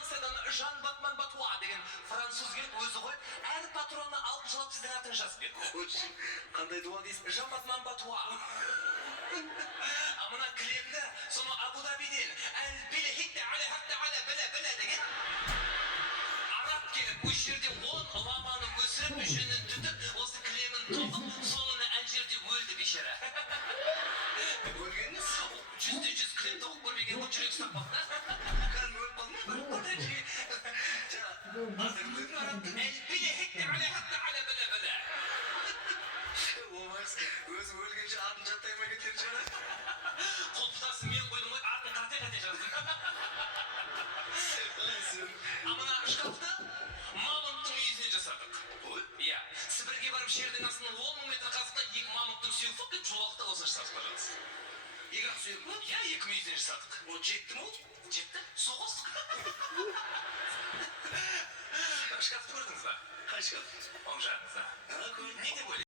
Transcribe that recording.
Франциядан Жан Батман Батуа деген француз келіп өзі қойып, әр патронына алып жылап сіздің атын жазып берді. Қандай дуа дейсің? Жан Батман Батуа. Мына кілемді соны Абу-Дабиден әл-Билхитте аля біле деген араб келіп, осы жерде 10 ламаны өсіріп, үшінін түтіп, осы кілемін тоқып, соңында ән жерде өлді бейшара. Өлгеніңіз? 100 кілем тоқып көрмеген бұл жүрек ұстап бақ. Кәдімгі өліп қалды ма? Азырдың арабтың әл-Билхитте аля біле. Олмайсыз, өзі өлгенше атын жаттай ма кетер шығар? Құлпытасын мен қойдым ғой, атын қате жаздым. Мына шкафты мамонттың үйізінен жасадық. Иә, Сібірге барып жердің астынан 10 мың метр қазықта 2 мамонттың сүйек фық деп жолақта осыны жасадық барамыз. 2 сүйек ма? Иә, 2 мүйізден жасадық. О, жетті ме ол? Жетті, су қостық. Шкафты көрдіңіз ба? Қай шкаф? Оң жағыңызда. Көрдім. Не деп ойлайсыз?